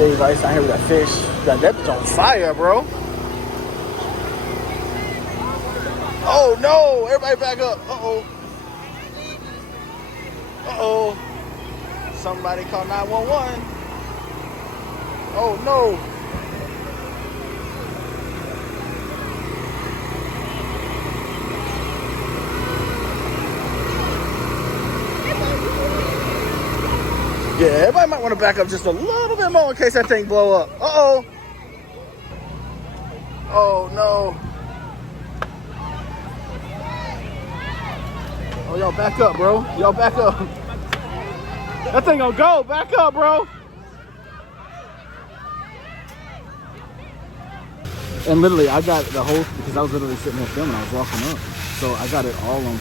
shave ice out here with that fish. That bitch on fire, bro. Oh no! Everybody back up. Uh-oh. Uh-oh. Somebody call 911. Oh no. Yeah, everybody might want to back up just a little bit more in case that thing blow up. Uh-oh. Oh no. Oh, y'all back up, bro. Y'all back up. That thing gonna go. Back up, bro. And literally, I got the whole, because I was literally sitting there filming. I was walking up. So I got it all on